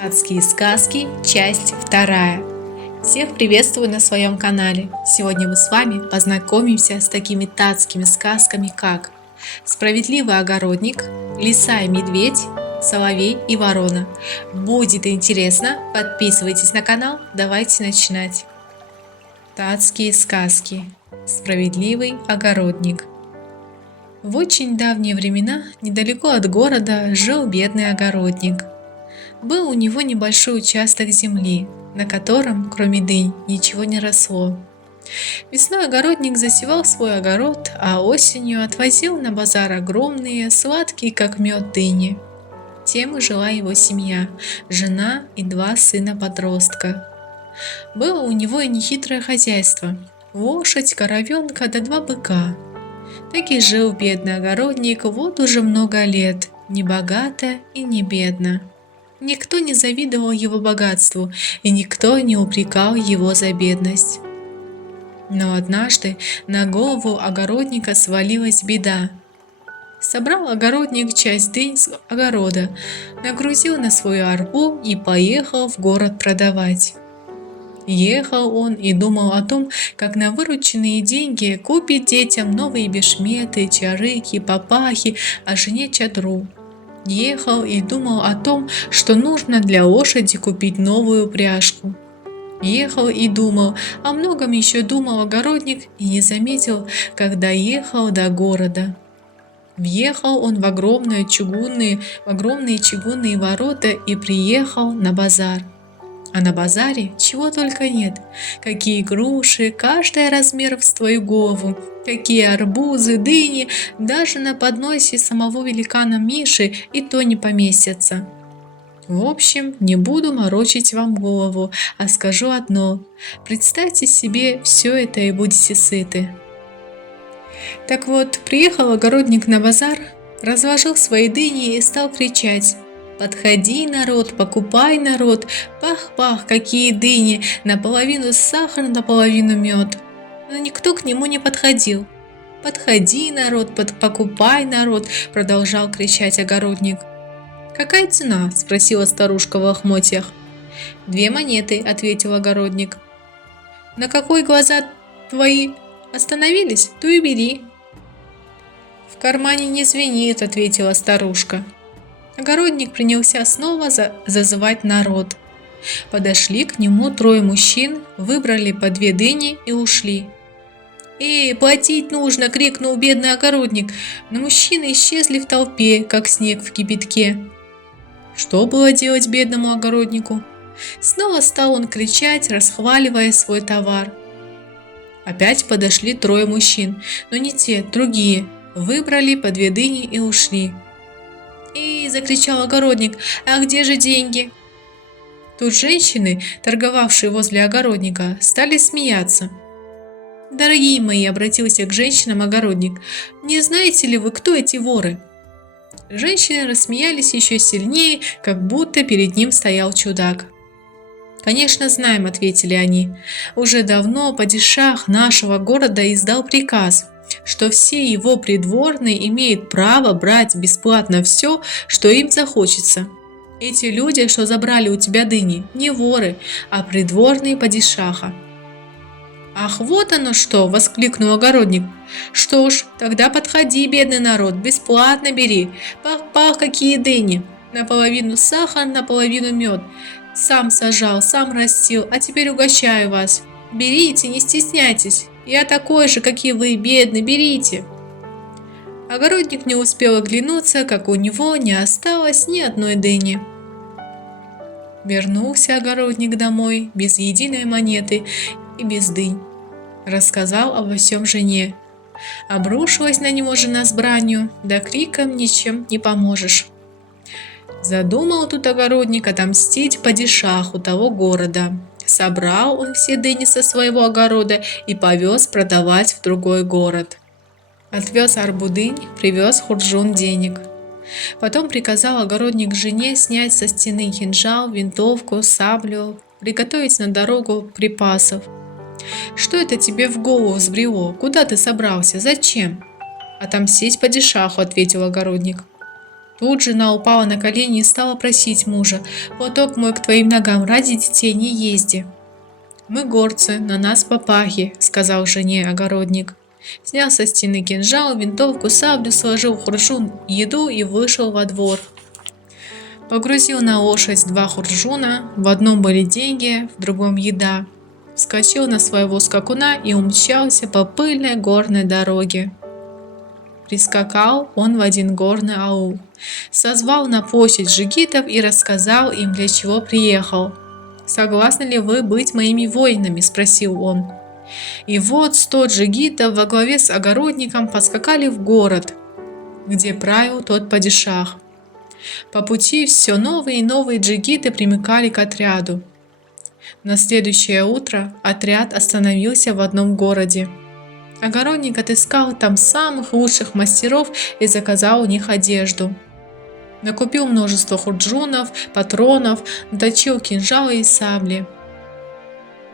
Адские сказки, часть 2. Всех приветствую на своем канале. Сегодня мы с вами познакомимся с такими датскими сказками, как «Справедливый огородник», «Лиса и медведь», «Соловей и ворона». Будет интересно, подписывайтесь на канал, давайте начинать. Датские сказки. «Справедливый огородник». В очень давние времена недалеко от города жил бедный огородник. Был у него небольшой участок земли, на котором, кроме дынь, ничего не росло. Весной огородник засевал свой огород, а осенью отвозил на базар огромные, сладкие как мед дыни. Тем и жила его семья, жена и 2 сына-подростка. Было у него и нехитрое хозяйство – лошадь, коровенка да 2 быка. Так и жил бедный огородник вот уже много лет, не богато и не бедно. Никто не завидовал его богатству, и никто не упрекал его за бедность. Но однажды на голову огородника свалилась беда. Собрал огородник часть дынь с огорода, нагрузил на свою арбу и поехал в город продавать. Ехал он и думал о том, как на вырученные деньги купит детям новые бешметы, чарыки, папахи, а жене чадру. Ехал и думал о том, что нужно для лошади купить новую упряжку. Ехал и думал, о многом еще думал огородник и не заметил, когда ехал до города. Въехал он в огромные чугунные ворота и приехал на базар. А на базаре чего только нет. Какие груши, каждая размером с твою голову, какие арбузы, дыни, даже на подносе самого великана Миши и то не поместятся. В общем, не буду морочить вам голову, а скажу одно. Представьте себе все это и будете сыты. Так вот, приехал огородник на базар, разложил свои дыни и стал кричать: «Подходи, народ, покупай, народ, пах-пах, какие дыни, наполовину сахар, наполовину мед». Но никто к нему не подходил. «Подходи, народ, покупай, народ», продолжал кричать огородник. «Какая цена?» – спросила старушка в лохмотьях. «2 монеты», – ответил огородник. «На какой глаза твои остановились, то и бери». «В кармане не звенит», – ответила старушка. Огородник принялся снова зазывать народ. Подошли к нему 3 мужчин, выбрали по 2 дыни и ушли. «Эй, платить нужно!» – крикнул бедный огородник, но мужчины исчезли в толпе, как снег в кипятке. Что было делать бедному огороднику? Снова стал он кричать, расхваливая свой товар. Опять подошли 3 мужчин, но не те, другие, выбрали по 2 дыни и ушли. «Эй!» – закричал огородник, «а где же деньги?» Тут женщины, торговавшие возле огородника, стали смеяться. «Дорогие мои!» – обратился к женщинам огородник, «не знаете ли вы, кто эти воры?» Женщины рассмеялись еще сильнее, как будто перед ним стоял чудак. «Конечно знаем», – ответили они. «Уже давно падишах нашего города издал приказ, что все его придворные имеют право брать бесплатно все, что им захочется. Эти люди, что забрали у тебя дыни, не воры, а придворные падишаха». «Ах, вот оно что!» – воскликнул огородник. «Что ж, тогда подходи, бедный народ, бесплатно бери. Пах-пах, какие дыни! Наполовину сахар, наполовину мед. Сам сажал, сам растил, а теперь угощаю вас. Берите, не стесняйтесь. Я такой же, как и вы, бедный, берите». Огородник не успел оглянуться, как у него не осталось ни одной дыни. Вернулся огородник домой без единой монеты и без дынь. Рассказал обо всем жене. Обрушилась на него жена с бранью, да криком ничем не поможешь. Задумал тут огородник отомстить падишаху того города. Собрал он все дыни со своего огорода и повез продавать в другой город. Отвез арбу дынь, привез хурджун денег. Потом приказал огородник жене снять со стены кинжал, винтовку, саблю, приготовить на дорогу припасов. «Что это тебе в голову взбрело? Куда ты собрался? Зачем?» «Отомстить падишаху», — ответил огородник. Тут жена упала на колени и стала просить мужа: «Платок мой к твоим ногам, ради детей не езди». «Мы горцы, на нас папахи», — сказал жене огородник. Снял со стены кинжал, винтовку, саблю, сложил хуржун, еду и вышел во двор. Погрузил на лошадь 2 хуржуна, в одном были деньги, в другом еда. Вскочил на своего скакуна и умчался по пыльной горной дороге. Прискакал он в один горный аул, созвал на площадь джигитов и рассказал им, для чего приехал. «Согласны ли вы быть моими воинами?» – спросил он. И вот 100 джигитов во главе с огородником поскакали в город, где правил тот падишах. По пути все новые и новые джигиты примыкали к отряду. На следующее утро отряд остановился в одном городе. Огородник отыскал там самых лучших мастеров и заказал у них одежду. Накупил множество хурджунов, патронов, наточил кинжалы и сабли.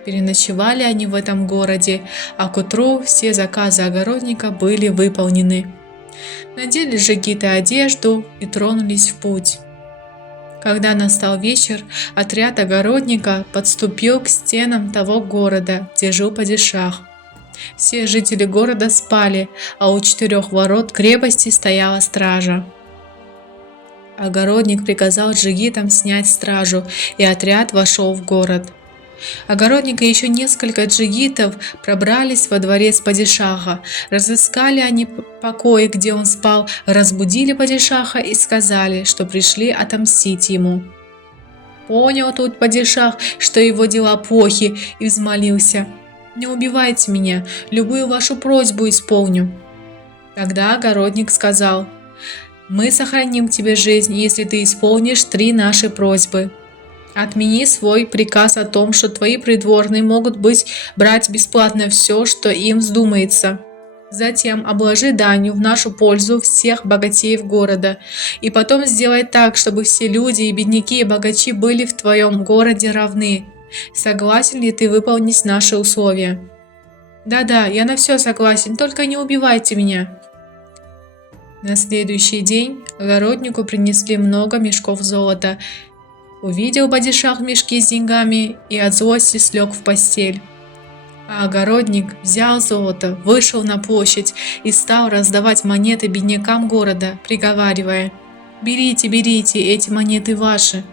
Переночевали они в этом городе, а к утру все заказы огородника были выполнены. Надели джигиты одежду и тронулись в путь. Когда настал вечер, отряд огородника подступил к стенам того города, где жил падишах. Все жители города спали, а у 4 ворот крепости стояла стража. Огородник приказал джигитам снять стражу, и отряд вошел в город. Огородник и еще несколько джигитов пробрались во дворец падишаха. Разыскали они покои, где он спал, разбудили падишаха и сказали, что пришли отомстить ему. Понял тут падишах, что его дела плохи, и взмолился: «Не убивайте меня, любую вашу просьбу исполню». Тогда огородник сказал: «Мы сохраним тебе жизнь, если ты исполнишь 3 наши просьбы. Отмени свой приказ о том, что твои придворные могут брать бесплатно все, что им вздумается. Затем обложи данью в нашу пользу всех богатеев города, и потом сделай так, чтобы все люди, и бедняки, и богачи были в твоем городе равны. Согласен ли ты выполнить наши условия?» «Да-да, я на все согласен, только не убивайте меня». На следующий день огороднику принесли много мешков золота. Увидел падишах мешки с деньгами и от злости слег в постель. А огородник взял золото, вышел на площадь и стал раздавать монеты беднякам города, приговаривая: «Берите, берите, эти монеты ваши».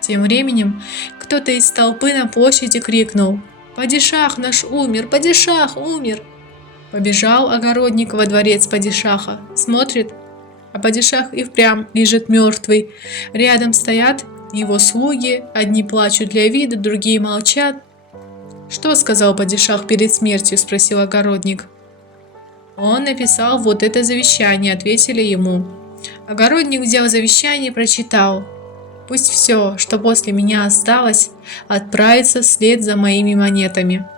Тем временем кто-то из толпы на площади крикнул: «Падишах наш умер! Падишах умер!» Побежал огородник во дворец падишаха, смотрит, а падишах и впрямь лежит мертвый. Рядом стоят его слуги, одни плачут для вида, другие молчат. «Что сказал падишах перед смертью?» – спросил огородник. «Он написал вот это завещание», – ответили ему. Огородник взял завещание и прочитал: «Пусть все, что после меня осталось, отправится вслед за моими монетами».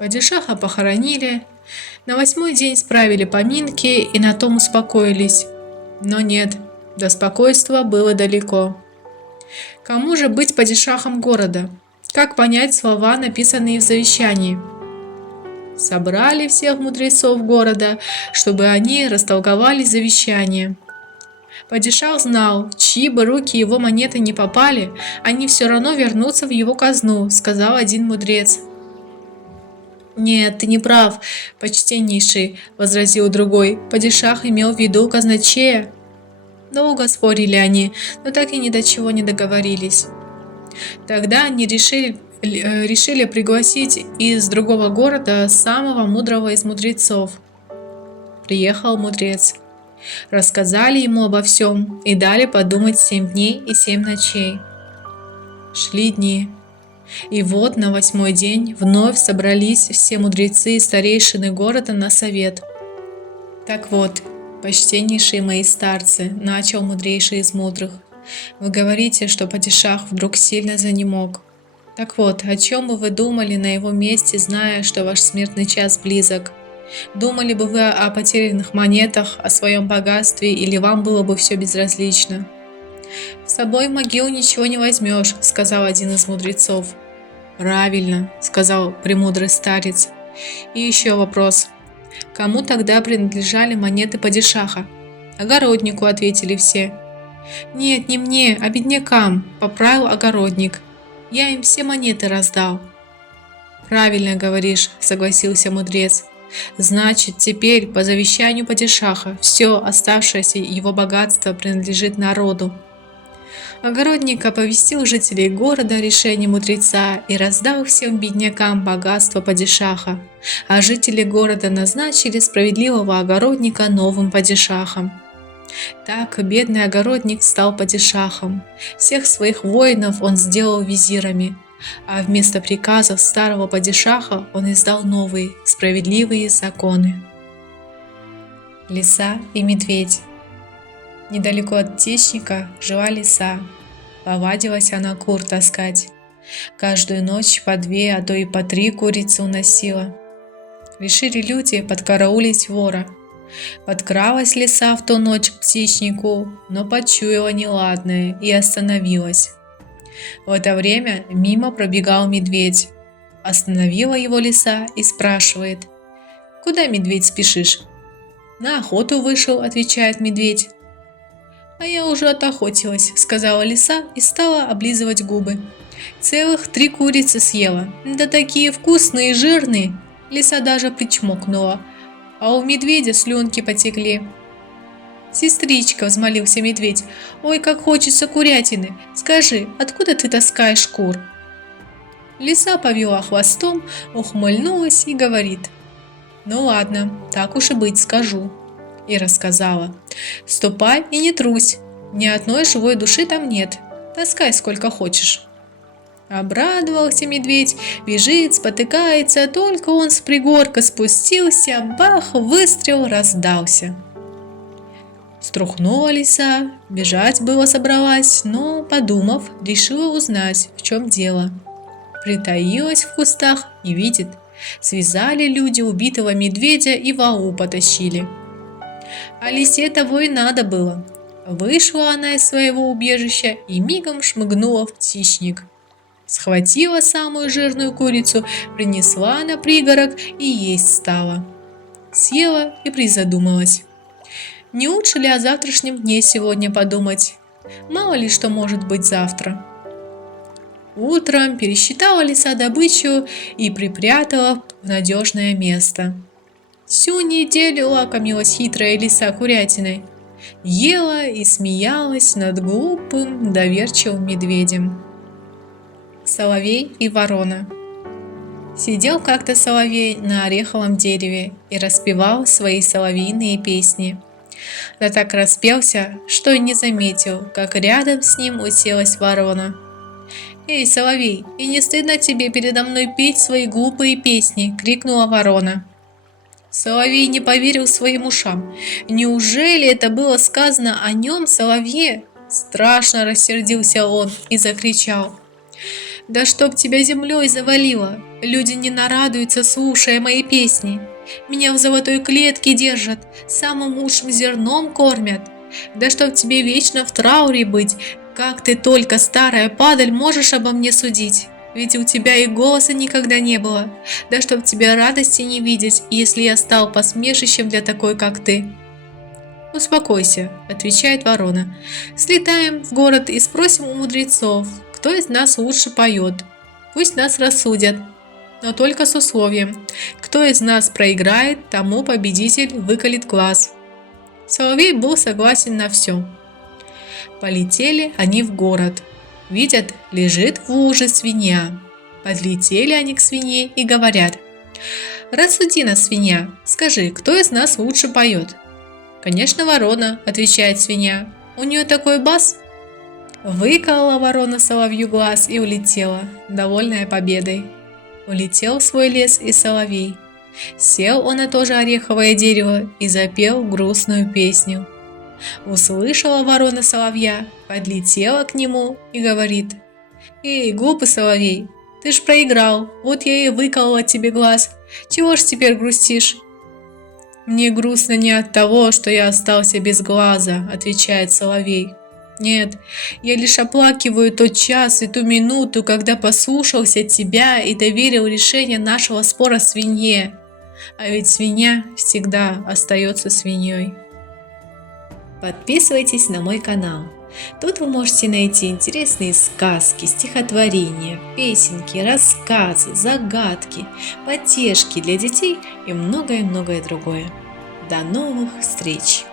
Падишаха похоронили, на 8-й день справили поминки и на том успокоились. Но нет, до спокойствия было далеко. Кому же быть падишахом города? Как понять слова, написанные в завещании? Собрали всех мудрецов города, чтобы они растолковали завещание. Падишах знал, чьи бы руки его монеты не попали, они все равно вернутся в его казну, сказал один мудрец. «Нет, ты не прав, почтеннейший», — возразил другой. «Падишах имел в виду казначея». Долго спорили они, но так и ни до чего не договорились. Тогда они решили пригласить из другого города самого мудрого из мудрецов. Приехал мудрец. Рассказали ему обо всем и дали подумать 7 дней и 7 ночей. Шли дни. И вот на 8-й день вновь собрались все мудрецы и старейшины города на совет. «Так вот, почтеннейшие мои старцы», — начал мудрейший из мудрых, — «вы говорите, что падишах вдруг сильно занемог. Так вот, о чем бы вы думали на его месте, зная, что ваш смертный час близок? Думали бы вы о потерянных монетах, о своем богатстве, или вам было бы все безразлично?» «С собой в могилу ничего не возьмешь», — сказал один из мудрецов. «Правильно», — сказал премудрый старец. «И еще вопрос. Кому тогда принадлежали монеты падишаха? Огороднику, ответили все. Нет, не мне, а беднякам, поправил огородник. Я им все монеты раздал. Правильно говоришь, согласился мудрец. Значит, теперь по завещанию падишаха все оставшееся его богатство принадлежит народу. Огородник оповестил жителей города о решении мудреца и раздал всем беднякам богатство падишаха, а жители города назначили справедливого огородника новым падишахом. Так бедный огородник стал падишахом. Всех своих воинов он сделал визирами, а вместо приказов старого падишаха он издал новые, справедливые законы. Лиса и медведь. Недалеко от птичника жила лиса. Повадилась она кур таскать. Каждую ночь по 2, а то и по 3 курицы уносила. Решили люди подкараулить вора. Подкралась лиса в ту ночь к птичнику, но почуяла неладное и остановилась. В это время мимо пробегал медведь. Остановила его лиса и спрашивает: «Куда, медведь, спешишь?» «На охоту вышел», — отвечает медведь. «А я уже отохотилась», — сказала лиса и стала облизывать губы. Целых 3 курицы съела. Да такие вкусные и жирные. Лиса даже причмокнула, а у медведя слюнки потекли. «Сестричка», — взмолился медведь, — «ой, как хочется курятины. Скажи, откуда ты таскаешь кур?» Лиса повела хвостом, ухмыльнулась и говорит: «Ну ладно, так уж и быть, скажу». И рассказала: «Ступай и не трусь, ни одной живой души там нет, таскай сколько хочешь». Обрадовался медведь, бежит, спотыкается, только он с пригорка спустился, бах, выстрел раздался. Струхнула лиса, бежать было собралась, но, подумав, решила узнать, в чем дело. Притаилась в кустах и видит, связали люди убитого медведя и в аул потащили. А лисе того и надо было. Вышла она из своего убежища и мигом шмыгнула в птичник. Схватила самую жирную курицу, принесла на пригорок и есть стала. Съела и призадумалась. Не лучше ли о завтрашнем дне сегодня подумать? Мало ли что может быть завтра. Утром пересчитала лиса добычу и припрятала в надежное место. Всю неделю лакомилась хитрая лиса курятиной. Ела и смеялась над глупым, доверчивым медведем. Соловей и ворона. Сидел как-то соловей на ореховом дереве и распевал свои соловьиные песни. Да так распелся, что и не заметил, как рядом с ним уселась ворона. «Эй, соловей, и не стыдно тебе передо мной петь свои глупые песни?» — крикнула ворона. Соловей не поверил своим ушам. Неужели это было сказано о нем, соловье? Страшно рассердился он и закричал: «Да чтоб тебя землей завалило! Люди не нарадуются, слушая мои песни. Меня в золотой клетке держат, самым лучшим зерном кормят. Да чтоб тебе вечно в трауре быть, как ты только, старая падаль, можешь обо мне судить? Ведь у тебя и голоса никогда не было. Да чтоб тебе радости не видеть, если я стал посмешищем для такой, как ты». «Успокойся», — отвечает ворона. «Слетаем в город и спросим у мудрецов, кто из нас лучше поет. Пусть нас рассудят, но только с условием: кто из нас проиграет, тому победитель выколет глаз». Соловей был согласен на все. Полетели они в город. Видят, лежит в луже свинья. Подлетели они к свинье и говорят: «Рассуди нас, свинья, скажи, кто из нас лучше поет?» «Конечно, ворона», — отвечает свинья. «У нее такой бас». Выколола ворона соловью глаз и улетела, довольная победой. Улетел в свой лес и соловей. Сел он на то же ореховое дерево и запел грустную песню. Услышала ворона соловья, подлетела к нему и говорит: «Эй, глупый соловей, ты ж проиграл, вот я и выколола тебе глаз. Чего ж теперь грустишь?» «Мне грустно не от того, что я остался без глаза», — отвечает соловей. «Нет, я лишь оплакиваю тот час и ту минуту, когда послушался тебя и доверил решение нашего спора свинье. А ведь свинья всегда остается свиньей». Подписывайтесь на мой канал. Тут вы можете найти интересные сказки, стихотворения, песенки, рассказы, загадки, потешки для детей и многое-многое другое. До новых встреч!